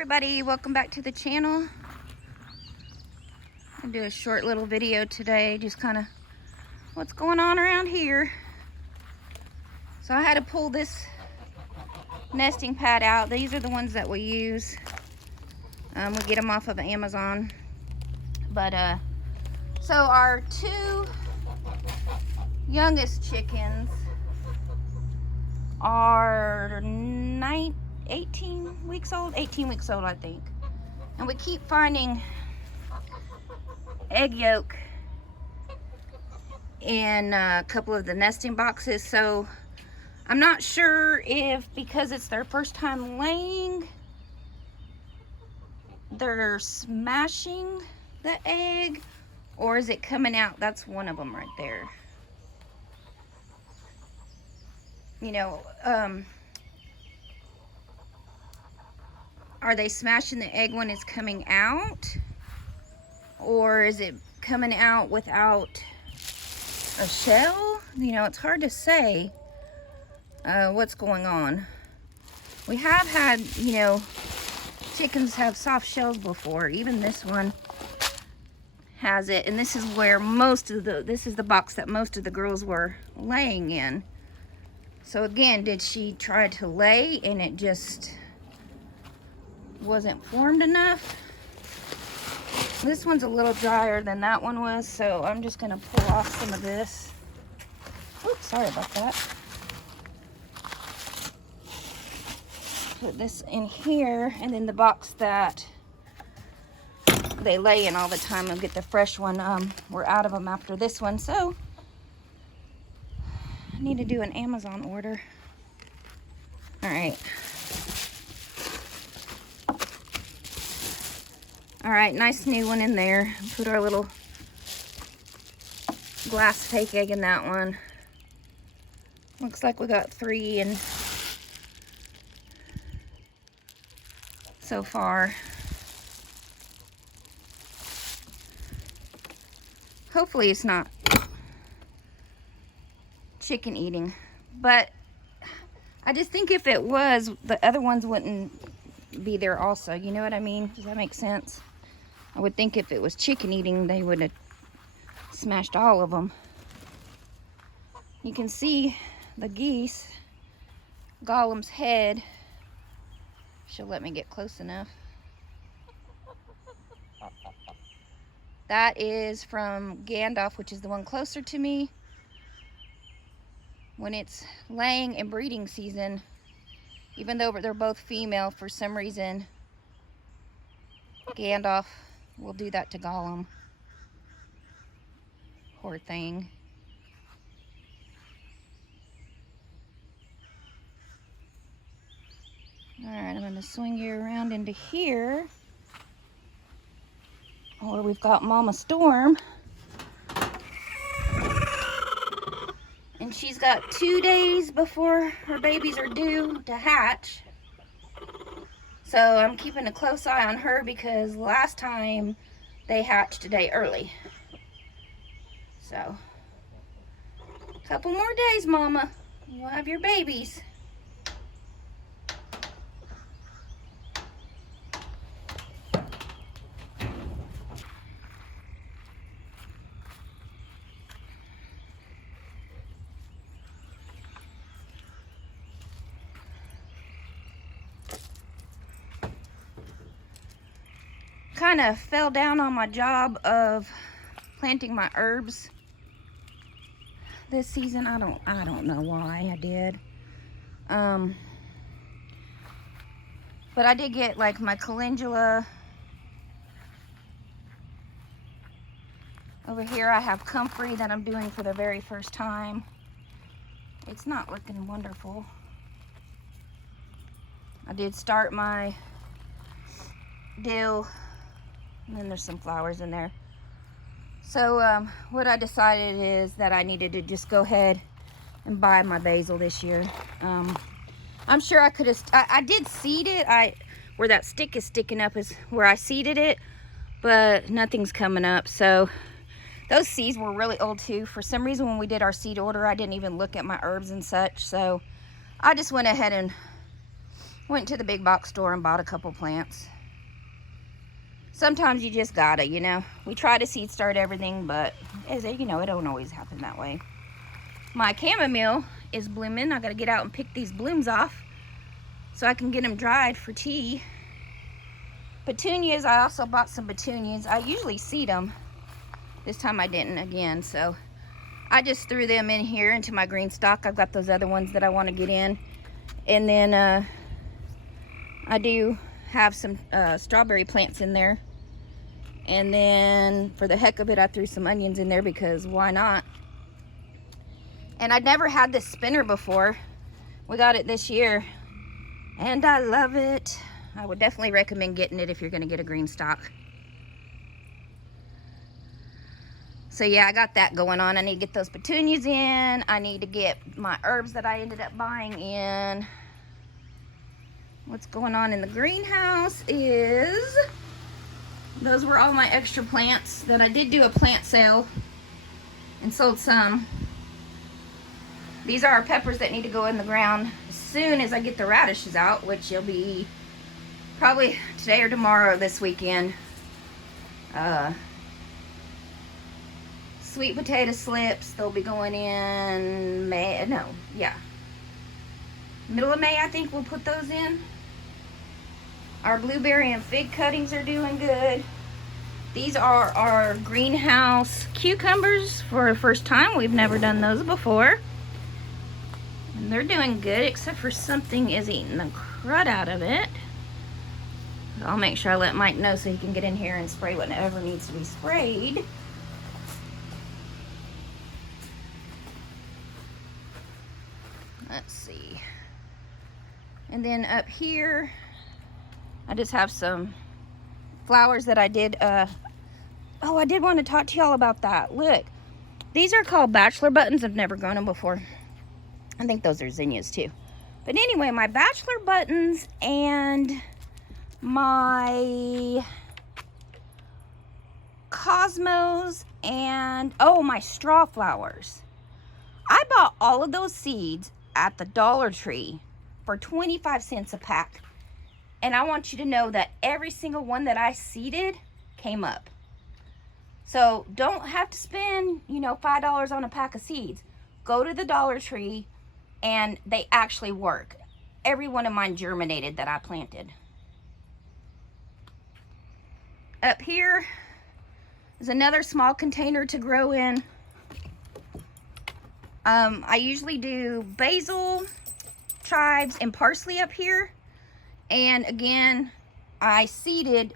everybody, welcome back to the channel. I'm gonna do a short little video today, just kind of what's going on around here. So I had to pull this nesting pad out. These are the ones that we use. We get them off of Amazon. But so our two youngest chickens are 18 weeks old, I think. And we keep finding egg yolk in a couple of the nesting boxes. So I'm not sure if because it's their first time laying, they're smashing the egg, or is it coming out? That's one of them right there. You know, are they smashing the egg when it's coming out? Or is it coming out without a shell? You know, it's hard to say what's going on. We have had, you know, chickens have soft shells before. Even this one has it. And this is where this is the box that most of the girls were laying in. So again, did she try to lay and it just wasn't formed enough? This one's a little drier than that one was, so I'm just gonna pull off some of this. Oops, sorry about that. Put this in here, and then the box that they lay in all the time, I'll get the fresh one. We're out of them after this one, so I need to do an Amazon order. All right. All right, nice new one in there. Put our little glass fake egg in that one. Looks like we got 3 in so far. Hopefully it's not chicken eating, but I just think if it was, the other ones wouldn't be there also. You know what I mean? Does that make sense? I would think if it was chicken eating, they would have smashed all of them. You can see the geese, Gollum's head. She'll let me get close enough. That is from Gandalf, which is the one closer to me. When it's laying and breeding season, even though they're both female, for some reason, Gandalf will do that to Gollum. Poor thing. Alright, I'm going to swing you around into here, where we've got Mama Storm. And she's got 2 days before her babies are due to hatch. So I'm keeping a close eye on her because last time they hatched a day early. So, a couple more days, Mama. You'll have your babies. Kind of fell down on my job of planting my herbs this season. I don't know why I did. But I did get like my calendula. Over here I have comfrey that I'm doing for the very first time. It's not looking wonderful. I did start my dill. And then there's some flowers in there. So what I decided is that I needed to just go ahead and buy my basil this year. I'm sure I could have, I did seed it. Where that stick is sticking up is where I seeded it, but nothing's coming up. So those seeds were really old too. For some reason when we did our seed order, I didn't even look at my herbs and such. So I just went ahead and Went to the big box store and bought a couple plants. Sometimes you just gotta, you know. We try to seed start everything, but as you know, it don't always happen that way. My chamomile is blooming. I gotta get out and pick these blooms off so I can get them dried for tea. Petunias, I also bought some petunias. I usually seed them. This time I didn't again, so I just threw them in here into my green stock. I've got those other ones that I want to get in. And then I do have some strawberry plants in there. And then for the heck of it, I threw some onions in there because why not? And I'd never had this spinner before. We got it this year and I love it. I would definitely recommend getting it if you're gonna get a green stock. So yeah, I got that going on. I need to get those petunias in. I need to get my herbs that I ended up buying in. What's going on in the greenhouse is, those were all my extra plants that I did do a plant sale and sold some. These are our peppers that need to go in the ground as soon as I get the radishes out, which will be probably today or tomorrow this weekend. Sweet potato slips, they'll be going in May, middle of May, I think we'll put those in. Our blueberry and fig cuttings are doing good. These are our greenhouse cucumbers for the first time. We've never done those before. And they're doing good, except for something is eating the crud out of it. I'll make sure I let Mike know so he can get in here and spray whatever needs to be sprayed. Let's see. And then up here, I just have some flowers that I did. Oh, I did want to talk to y'all about that. Look, these are called bachelor buttons. I've never grown them before. I think those are zinnias too. But anyway, my bachelor buttons and my cosmos and, oh, my straw flowers. I bought all of those seeds at the Dollar Tree for 25 cents a pack. And I want you to know that every single one that I seeded came up. So don't have to spend, you know, $5 on a pack of seeds. Go to the Dollar Tree and they actually work. Every one of mine germinated that I planted. Up here is another small container to grow in. I usually do basil, chives, and parsley up here. And again, I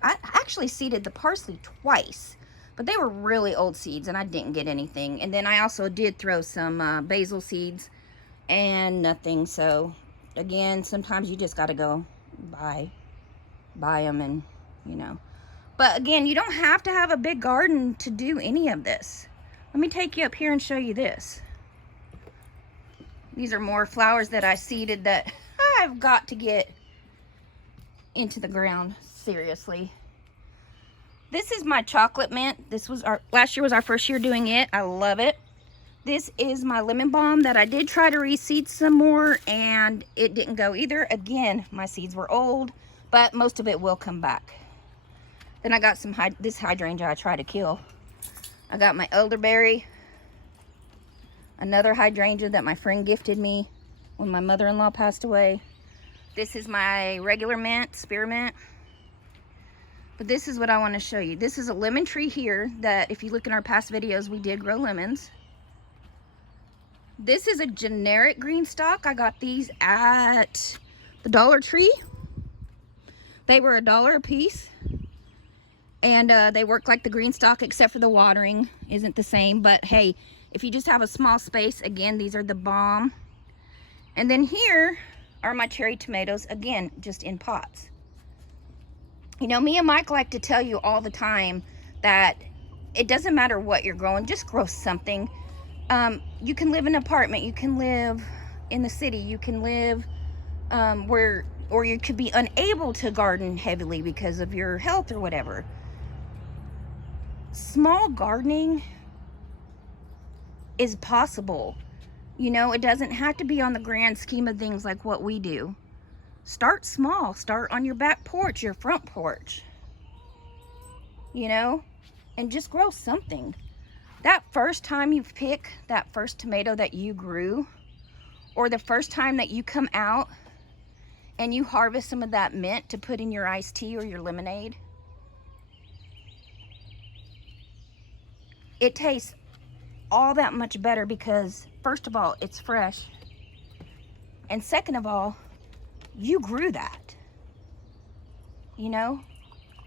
actually seeded the parsley twice, but they were really old seeds and I didn't get anything. And then I also did throw some basil seeds and nothing. So again, sometimes you just got to go buy them and, you know. But again, you don't have to have a big garden to do any of this. Let me take you up here and show you this. These are more flowers that I seeded that I've got to get into the ground, seriously. This is my chocolate mint. This was last year was our first year doing it. I love it. This is my lemon balm that I did try to reseed some more and it didn't go either. Again, my seeds were old, but most of it will come back. Then I got some this hydrangea I try to kill. I got my elderberry, another hydrangea that my friend gifted me when my mother-in-law passed away. This is my regular mint, spearmint. But this is what I want to show you. This is a lemon tree here that if you look in our past videos, we did grow lemons. This is a generic green stalk. I got these at the Dollar Tree. They were $1 a piece. And they work like the green stalk, except for the watering isn't the same. But hey, if you just have a small space, again, these are the bomb. And then here are my cherry tomatoes, again, just in pots. You know, me and Mike like to tell you all the time that it doesn't matter what you're growing, just grow something. You can live in an apartment, you can live in the city, you can live or you could be unable to garden heavily because of your health or whatever. Small gardening is possible. You know, it doesn't have to be on the grand scheme of things like what we do. Start small. Start on your back porch, your front porch, you know, and just grow something. That first time you pick that first tomato that you grew, or the first time that you come out and you harvest some of that mint to put in your iced tea or your lemonade, it tastes all that much better because, first of all, it's fresh. And second of all, you grew that. You know,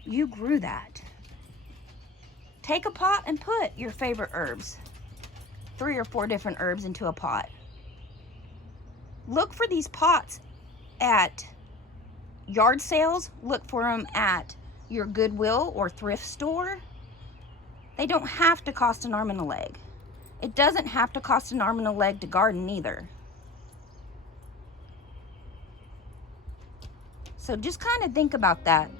you grew that. Take a pot and put your favorite herbs, 3 or 4 different herbs into a pot. Look for these pots at yard sales. Look for them at your Goodwill or thrift store. They don't have to cost an arm and a leg. It doesn't have to cost an arm and a leg to garden either. So just kind of think about that.